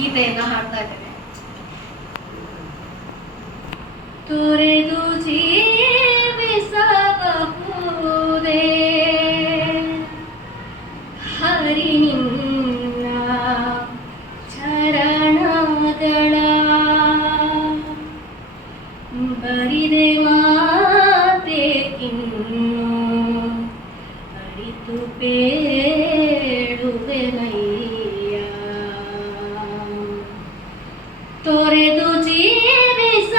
ಗೀತೆಯನ್ನ ಹಾಡ್ತಾ ಇದ್ದೇವೆ ತೊರೆದು ಜೀವಿಸಬಹುದೇ? ಹರಿ ನಿನ್ನ ಚರಣಗಳ ಬರಿದೆ ಮಾತೆ ಇನ್ನು ಅರಿತು ಪೇ ತೋರೆದು ಜೀವಿಸಬಹುದೇ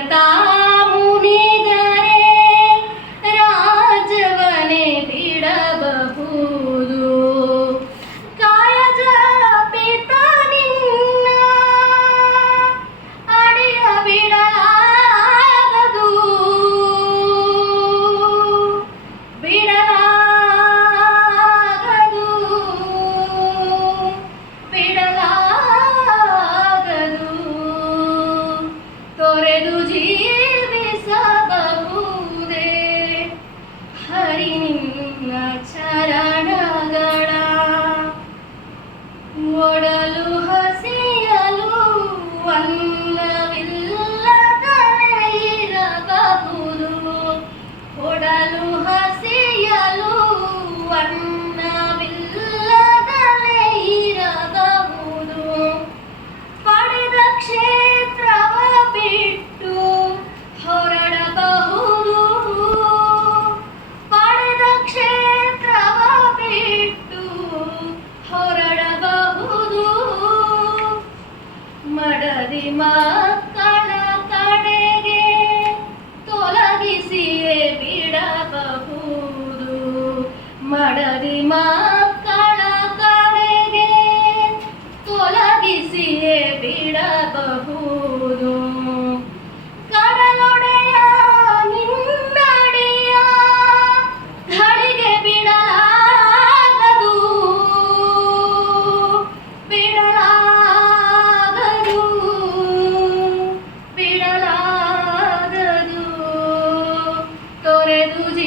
करता do dia. മടരിമാ ದುಜೀ